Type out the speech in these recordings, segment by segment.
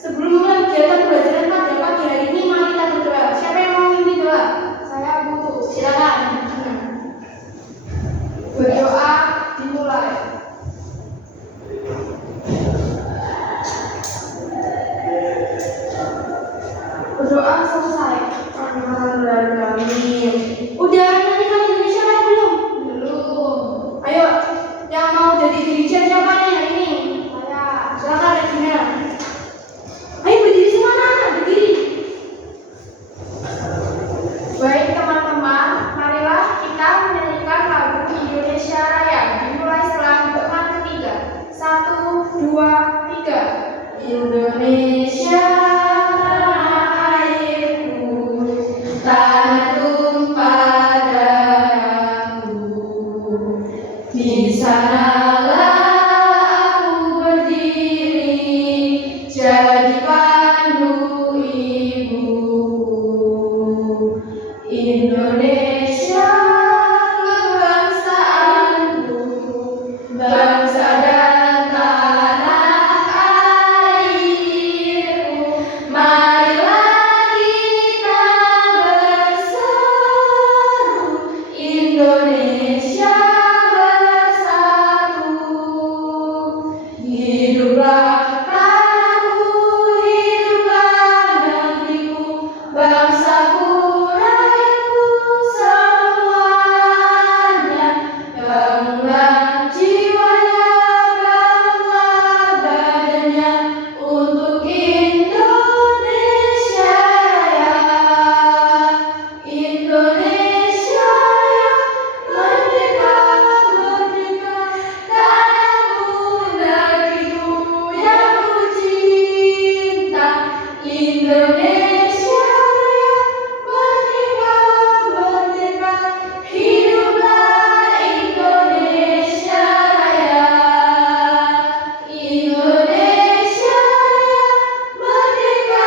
Sebelum mulai kegiatan pembelajaran pada pagi hari ini, mari kita berdoa. Siapa yang mau memimpin doa? Saya Bu. Silakan. Berdoa dimulai. Berdoa selesai. Amin. Udah nyanyikan Indonesia Raya belum? Belum. Ayo, yang mau jadi dirijen siapa nih hari ini? Saya. Silakan Regina. Ayo berdiri semua anak, berdiri. Baik teman-teman, marilah kita menyanyikan lagu Indonesia Raya. Dimulai setelah hitungan ketiga. 1, 2, 3. Indonesia tanah airku, tanah tumpah darahku. Di sanalah aku berdiri, jadi pandu ibuku. Indonesia kebangsaanku, bangsa dan tanah airku. Marilah kita berseru, Indonesia bersatu. Hiduplah tanahku, hiduplah negeriku, bangsaku, rakyatku semuanya. Bangunlah jiwanya, bangunlah badannya untuk Indonesia Raya. Indonesia Raya, merdeka, merdeka, tanahku, negeriku yang ku cinta. Indonesia Raya, merdeka, merdeka, hiduplah Indonesia Raya. Indonesia Raya, merdeka,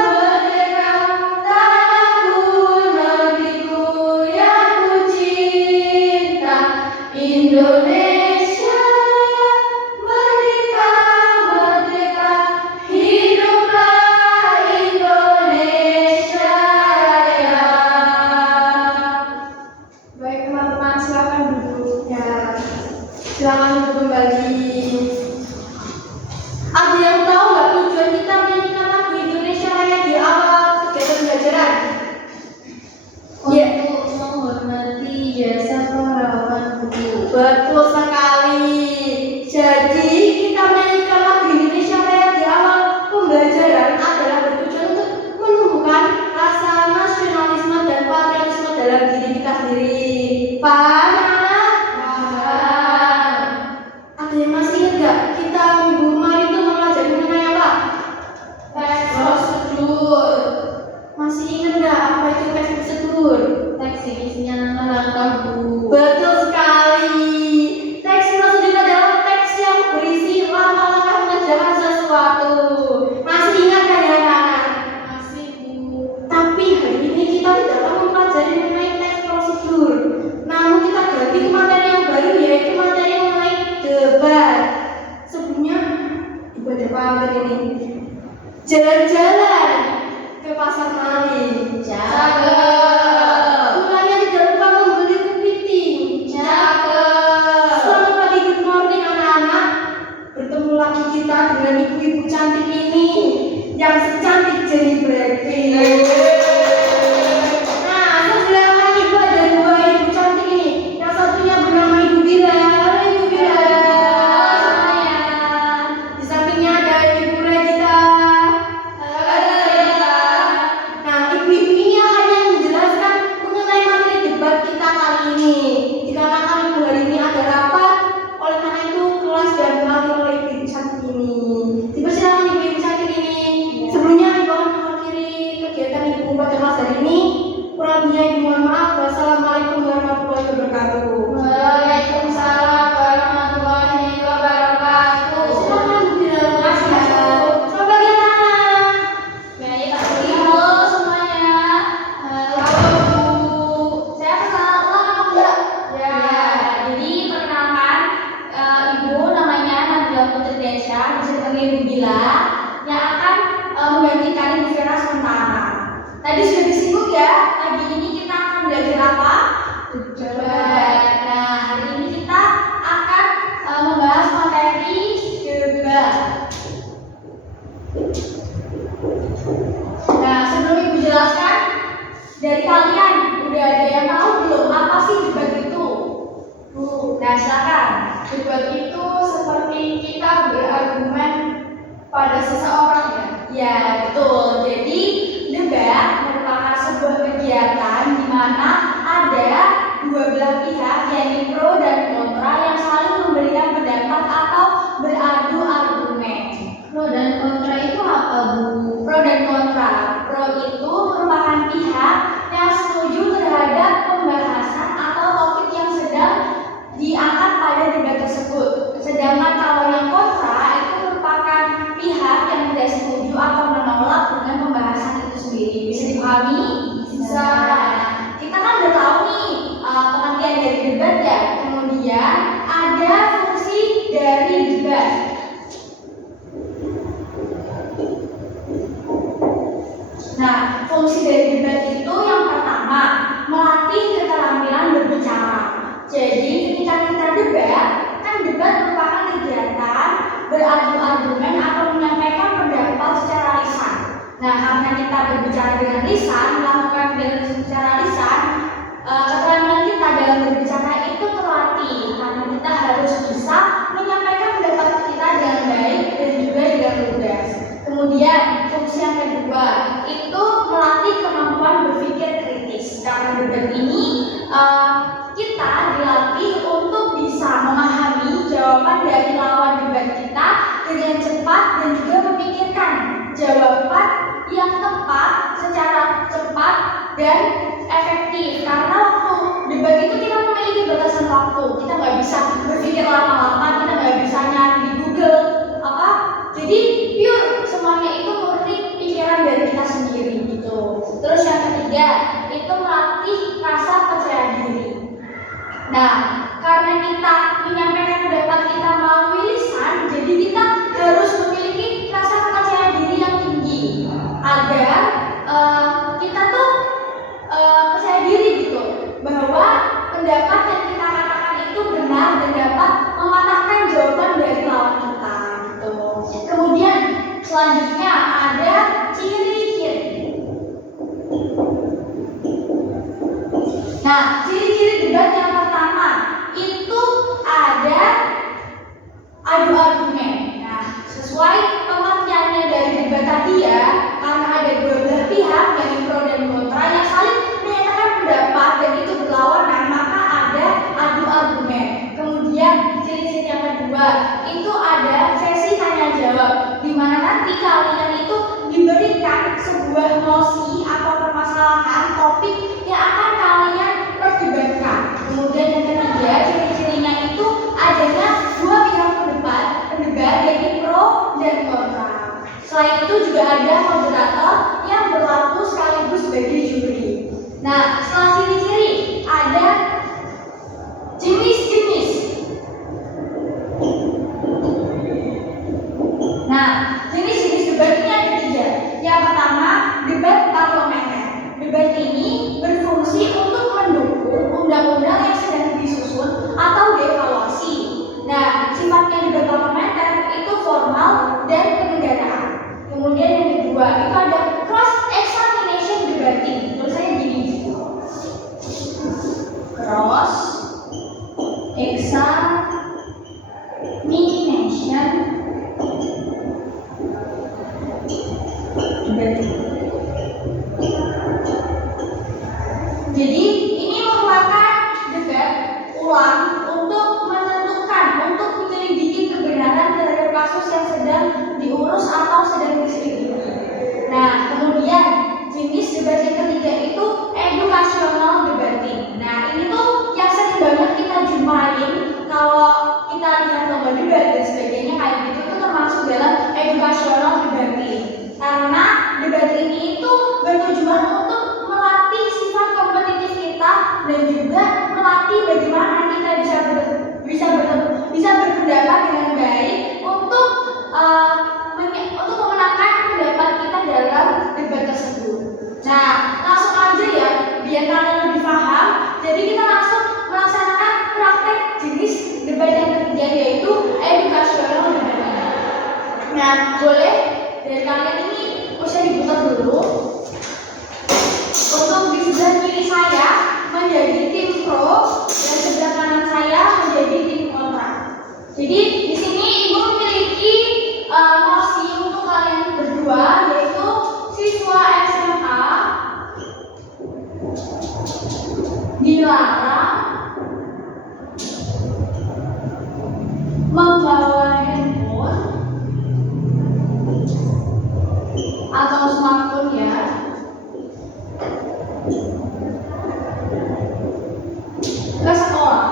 merdeka, tanahku, negeriku yang ku cinta. Indonesia Raya, merdeka, merdeka, hiduplah Indonesia Raya. Baik teman-teman, silakan duduk. Ya, silakan duduk kembali. Ada yang tahu nggak tujuan kita menyanyikan lagu Indonesia Raya di awal kegiatan pembelajaran? Ya, Untuk menghormati jasa pahlawan guru. betul sekali. Jadi kita menyanyikan lagu Indonesia Raya di awal pembelajaran adalah bertujuan untuk menumbuhkan rasa nasionalisme dan patriotisme dalam diri kita sendiri. Paham, anak? Paham. Ada yang masih ingat nggak kita minggu kemarin itu mempelajari mengenai apa? Teks prosedur. Masih ingat nggak apa itu teks prosedur? Teks ini isinya langkah Bu. Betul sekali. Teks prosedur adalah teks yang berisi langkah-langkah mengerjakan sesuatu. Masih ingat kan ya anak? Masih Bu. Tapi hari ini kita tidak akan mempelajari mengenai teks prosedur. Namun kita ganti ke materi yang baru, yaitu materi mengenai debat. Sebelumnya ibu ada pamit ini. Jalan-jalan ke pasar maling. Cakep. Pulangnya tidak lupa membeli kepiting. Cakep. Selamat pagi, good morning anak-anak. Bertemu lagi kita dengan ibu-ibu cantik ini yang secantik Jenny Blackpink. Nah, sebelah kanan ibu ada dua ibu cantik ini. Yang satunya bernama Ibu Bila. Halo Ibu Bila. Di sampingnya ada Ibu Regita. Nah, ibu-ibu ini akan menjelaskan mengenai materi debat kita kali ini. Dikarenakan ibu hari ini ada rapat, oleh karena itu kelas dan oleh ibu cantik ini. Dipersilakan ibu cantik ini. Sebelumnya ibu mohon Tadi sudah disinggung ya, pagi ini kita akan belajar apa? Debat. Nah, hari ini kita akan membahas materi debat. Nah, sebelum Ibu jelaskan, dari kalian udah ada yang tahu belum apa sih debat itu? Nah, silakan. Debat itu seperti kita berargumen pada seseorang ya. Ya, betul. Jadi, debat merupakan sebuah kegiatan di mana ada dua belah pihak, yaitu pro dan kontra, yang saling memberikan pendapat atau beradu argumen. Pro dan kontra itu apa, Bu? Pro dan kontra. Pro itu merupakan pihak yang setuju terhadap pembahasan atau topik yang sedang diangkat pada debat tersebut. Sedangkan kalau yang kontra itu merupakan pihak yang tidak setuju atau menolak dengan pembahasan itu sendiri. Bisa dipahami? Bisa. Kita kan udah tahu nih pengertian dari debat ya. Kemudian ada fungsi dari debat. Nah, fungsi dari debat itu yang pertama, melatih keterampilan berbicara. Jadi, ketika kita debat, kan debat merupakan kegiatan beradu argumen atau menyampaikan pendapat secara lisan. Nah, karena kita berbicara dengan lisan, melakukan kegiatan secara lisan, keterampilan kita dalam berbicara itu terlatih karena kita harus bisa menyampaikan pendapat kita dengan baik dan juga dengan mudah. Kemudian fungsi yang kedua itu melatih kemampuan berpikir kritis. Karena debat ini kita dilatih untuk bisa memahami jawaban dari lawan debat kita dengan cepat dan juga memikirkan jawaban yang tepat secara cepat dan efektif. Karena waktu debat itu kita memiliki batasan waktu, kita nggak bisa berpikir lama-lama, kita nggak bisa nyari di Google apa. Jadi pure semuanya itu murni pikiran dari kita sendiri gitu. Terus yang ketiga itu melatih rasa percaya diri. Nah, karena kita menyampaikan pendapat kita melalui lisan, jadi kita harus memiliki rasa percaya diri yang tinggi agar kita tuh percaya diri gitu bahwa pendapat yang kita katakan itu benar dan dapat mematahkan jawaban dari lawan kita gitu. Kemudian selanjutnya ada ciri-ciri. Nah, ciri-ciri debat yang pertama itu ada adu argumen. Nah, sesuai pengertiannya dari debat tadi ya, karena ada dua belah pihak dari pro dan kontra yang saling menyatakan pendapat dan itu berlawanan, maka ada adu argumen. Kemudian ciri-ciri yang kedua itu ada sesi tanya jawab, di mana nanti kalian itu diberikan sebuah mosi atau permasalahan topik yang akan kalian perdebatkan. Kemudian yang ketiga ciri-cirinya itu adanya dua pihak pendebat yaitu pro dan kontra. Selain itu juga ada moderator yang berlaku sekaligus sebagai juri. Nah, setelah ciri-ciri ada jenis-jenis. Nah, jenis-jenis debat ini ada tiga. Yang pertama, debat parlementer. Debat ini berfungsi untuk mendukung undang-undang yang sedang disusun atau dievaluasi. Nah, sifatnya debat parlementer itu formal dan kenegaraan. Kemudian yang kedua itu ada cross examination debating. Tulisannya gini, cross examination debating. Jadi ini merupakan debat ulang untuk menentukan, untuk menyelidiki kebenaran terhadap kasus yang sedang diurus atau sedang diselidiki. Nah, kemudian jenis debat yang ketiga itu educational debating. Nah, ini tuh yang sering banget kita jumpain kalau kita lihat lomba debat dan sebagainya kayak gitu, itu termasuk dalam educational debating. Karena debat ini itu bertujuan untuk melatih sifat kompetitif kita dan juga melatih bagaimana kita bisa berpendapat dengan baik untuk memenangkan pendapat kita dalam debat tersebut. Nah, dari kalian ini bisa diputar dulu. Untuk di sebelah kiri saya menjadi tim pro dan sebelah kanan saya menjadi tim kontra. Jadi di sini ibu memiliki porsi untuk kalian berdua, yaitu siswa SMA dilarang membawa handphone atau smartphone ya ke sekolah.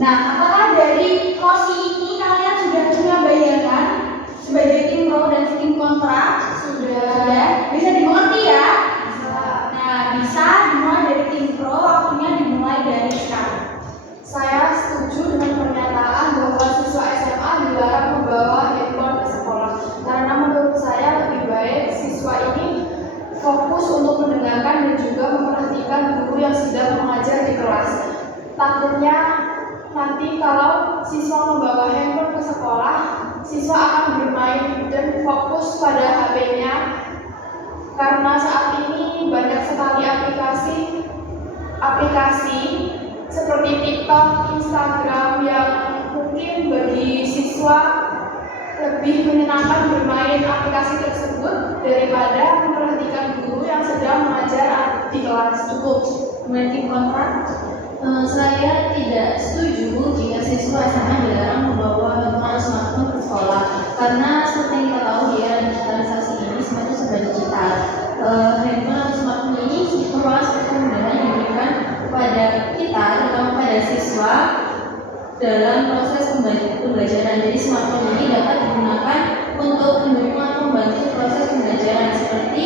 Nah, apakah dari porsi ini kalian sudah punya bayangan sebagai tim pro dan tim kontra? Sudah. Bisa dimengerti ya? Nah, bisa dimulai dari tim pro, waktunya dimulai dari sekarang. Saya setuju dengan pernyataan bahwa siswa SMA dilarang membawa handphone ke sekolah karena menurut saya lebih baik siswa ini fokus untuk mendengarkan dan juga memperhatikan guru yang sedang mengajar di kelas. Takutnya nanti kalau siswa membawa handphone ke sekolah, siswa akan bermain dan fokus pada HP-nya karena saat ini banyak sekali aplikasi seperti TikTok, Instagram yang mungkin bagi siswa lebih menyenangkan bermain aplikasi tersebut daripada memperhatikan guru yang sedang mengajar di kelas. Cukup. Kemudian tim kontra, saya tidak setuju jika siswa SMA dilarang membawa handphone atau smartphone ke sekolah karena seperti yang kita tahu ya, digitalisasi ini semua itu serba digital. Handphone atau smartphone ini merupakan suatu kemudahan yang diberikan kepada kita, terutama pada siswa dalam proses pembelajaran. Jadi smartphone ini dapat digunakan untuk mendukung atau membantu proses pembelajaran seperti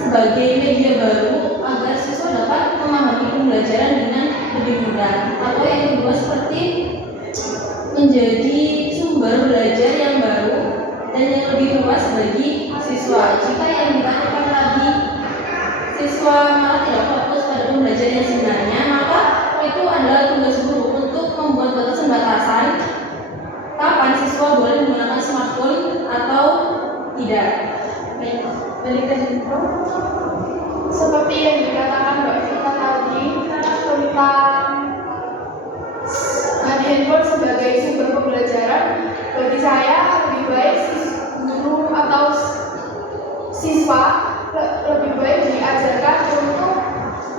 sebagai media baru agar siswa dapat memahami pembelajaran dengan lebih mudah, atau yang kedua seperti menjadi sumber belajar yang baru dan yang lebih luas bagi siswa. Jika yang dilakukan tadi siswa malah tidak fokus pada pembelajaran yang sebenarnya, maka itu adalah tugas guru untuk membuat batasan-batasan kapan siswa boleh menggunakan smartphone atau tidak. Baik, balik ke info. Seperti yang dikatakan Mbak Vita tadi tentang handphone sebagai sumber pembelajaran, bagi saya lebih baik guru atau siswa lebih baik diajarkan untuk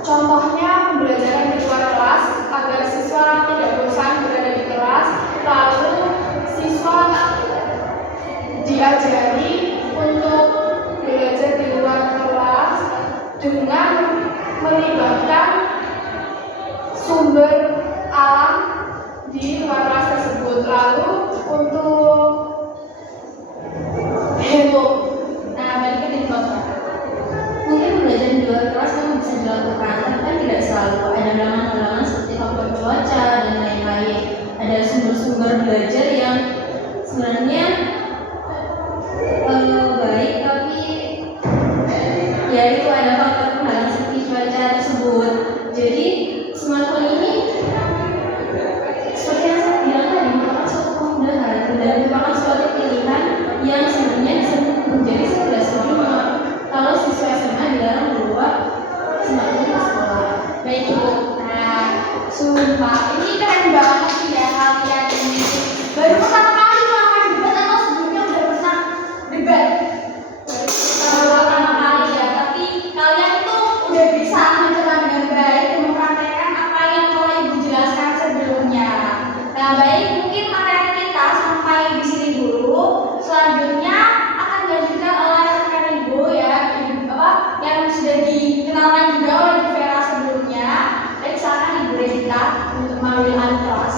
contohnya pembelajaran di luar kelas agar siswa tidak bosan berada di kelas, lalu siswa diajari untuk belajar di luar kelas dengan melibatkan sumber alam di luar kelas tersebut. Lalu untuk Handphone. Nah, balik ke tim kontra. Mungkin belajar di luar kelas memang bisa dilakukan, tapi kan tidak selalu. Ada halangan-halangan seperti faktor cuaca dan lain-lain. Ada sumber-sumber belajar yang sebenarnya baik, tapi ya itu ada faktor penghalang seperti cuaca tersebut. Jadi smartphone ini seperti yang saya bilang tadi merupakan suatu kemudahan dan merupakan suatu pilihan yang sebenarnya bisa menjadi sebuah stigma kalau siswa SMA dilarang membawa smartphone ke sekolah. Baik ibu. Nah, sumpah ini keren banget sih ya kalian ini. Baru pertama kali melakukan debat atau sebelumnya udah pernah debat? Baru pertama kali ya. Tapi kalian itu udah bisa mencerna dengan baik dan mempraktekkan apa yang telah ibu jelaskan sebelumnya. Nah, baik, mungkin materi kita sampai di sini dulu. Selanjutnya akan dilanjutkan oleh rekan ibu ya, yang sudah dikenalkan juga oleh Bu Vera sebelumnya. Baik, silakan Ibu Rita untuk mengambil alih kelas.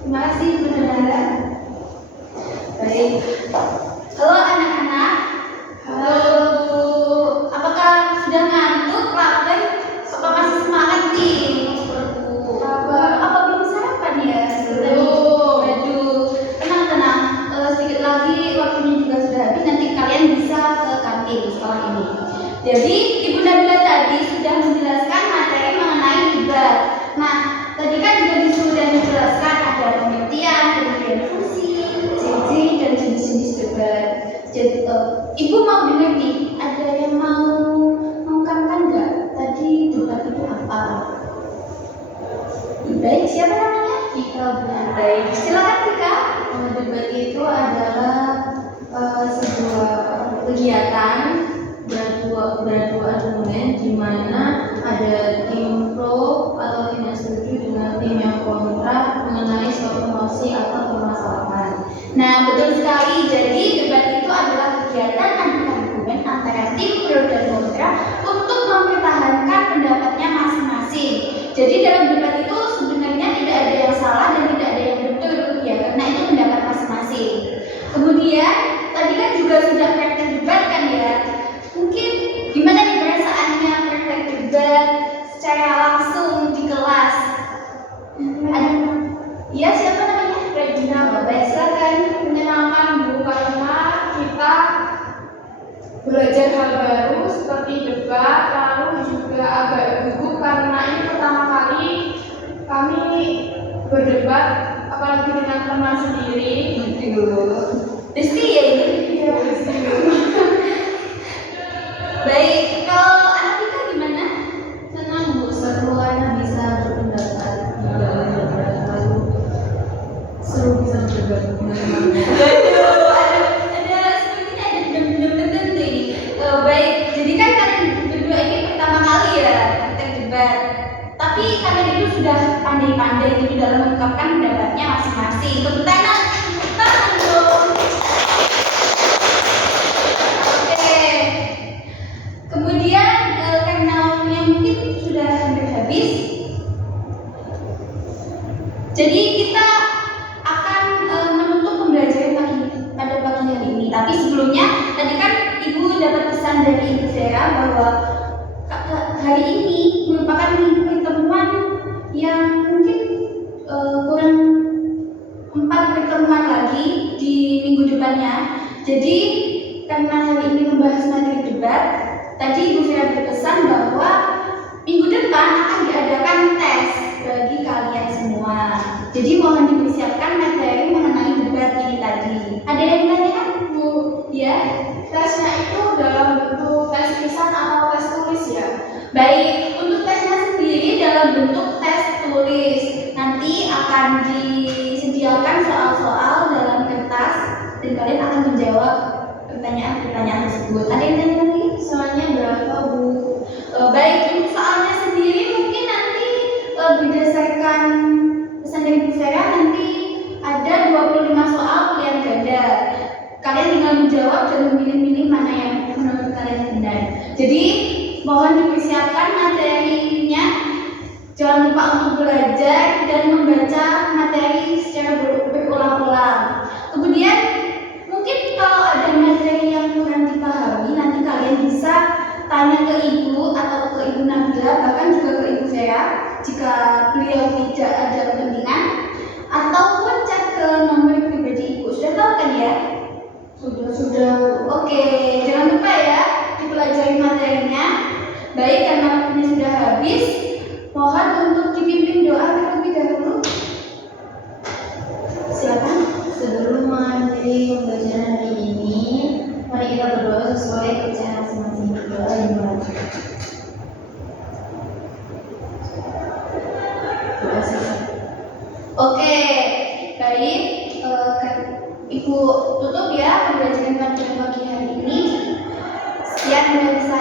Terima kasih Bu Nandara. Baik. Halo anak-anak. Halo Bu. Apakah sudah ngantuk, lapar, atau masih semangat nih? Apa belum sarapan ya? Aduh. Tenang-tenang. Sedikit lagi waktunya juga sudah habis. Nanti kalian bisa ke kantin setelah ini. Jadi Ibu Nabila tadi sudah menjelaskan materi mengenai debat. Nah, tadi kan juga sudah dijelaskan ada pengertian, kemudian fungsi, ciri dan jenis-jenis debat. Jadi, Ibu mau dengar nih, ada yang mau mengungkapkan nggak? Tadi debat itu apa? Baik, siapa namanya? Ika, Bu. Baik, silakan Tika. Debat itu adalah sebuah kegiatan beradu argumen di mana ada tim pro atau tim yang setuju dengan tim yang kontra mengenai suatu mosi atau permasalahan. Nah, betul sekali. Jadi debat itu adalah kegiatan adu argumen antara tim pro dan kontra untuk mempertahankan pendapatnya masing-masing. Jadi dalam debat itu sebenarnya tidak ada yang salah dan tidak ada yang betul, ya karena itu pendapat masing-masing. Kemudian tadi kan juga sudah praktek debat kan ya. Mungkin gimana nih perasaannya praktek debat secara langsung di kelas? Ada? Ya, siapa namanya? Regina. Baik, silakan. Menyenangkan, Bu, karena kita belajar hal baru seperti debat, lalu juga agak gugup karena ini pertama kali kami berdebat, apalagi dengan teman sendiri. Rizky ya ini? Iya, Baik, kalau anak kita gimana? Senang, Bu, seru karena bisa berpendapat di dalam debat, lalu seru bisa berdebat. Waduh, ada sepertinya ada dendam tertentu ini. Baik, jadi kan kalian berdua ini pertama kali ya praktek debat. Tapi kalian itu sudah pandai-pandai gitu dalam mengungkapkan pendapatnya masing-masing. Tepuk tangan dong. Oke. Kemudian karena waktunya mungkin sudah hampir habis, jadi kita akan menutup pembelajaran pada pagi hari ini. Tapi sebelumnya, tadi kan Ibu dapat pesan dari Ibu Vera bahwa hari ini merupakan pertemuan yang mungkin kurang 4 pertemuan lagi di minggu depannya. Jadi karena hari ini membahas materi debat, tadi Ibu Vera berpesan bahwa minggu depan akan diadakan tes bagi kalian semua. Jadi mohon dipersiapkan materi mengenai debat ini tadi. Ada yang ditanyakan, Bu? Ya. tesnya itu dalam bentuk tes lisan atau tes tulis ya? Baik, untuk tesnya sendiri dalam bentuk tes tulis. Nanti akan disediakan soal-soal dalam kertas dan kalian akan menjawab pertanyaan-pertanyaan tersebut. Ada yang tanya lagi? Soalnya berapa, Bu? Baik, untuk soalnya sendiri mungkin nanti berdasarkan pesan dari Bu Vera nanti ada 25 soal pilihan ganda. Kalian tinggal menjawab dan memilih-milih mana yang menurut kalian benar. Jadi mohon dipersiapkan materinya. Jangan lupa untuk belajar dan membaca materi secara berulang-ulang. Kemudian mungkin kalau ada materi yang kurang dipahami, nanti kalian bisa tanya ke Ibu atau ke Ibu Nabila, bahkan juga ke Ibu Vera jika beliau tidak ada kepentingan, ataupun cek ke nomor pribadi Ibu. Sudah tahu kan ya? Sudah. Oke, jangan lupa ya dipelajari materinya. Baik, karena waktunya sudah habis, mohon untuk dipimpin doa terlebih dahulu. Silakan. Sebelum mengakhiri pembelajaran hari ini, mari kita berdoa sesuai kepercayaan masing-masing. Berdoa dimulai. Doa selesai. Oke, baik. Ibu tutup ya pembelajaran pada pagi hari ini. Sekian dari saya.